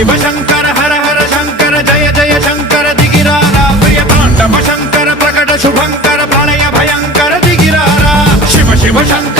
शिव शंकर हर हर शंकर जय जय शंकर दिगिरारा प्रिय तांडव शंकर प्रकट शुभंकर प्रलय भयंकर दिगिरारा शिव शिव शंकर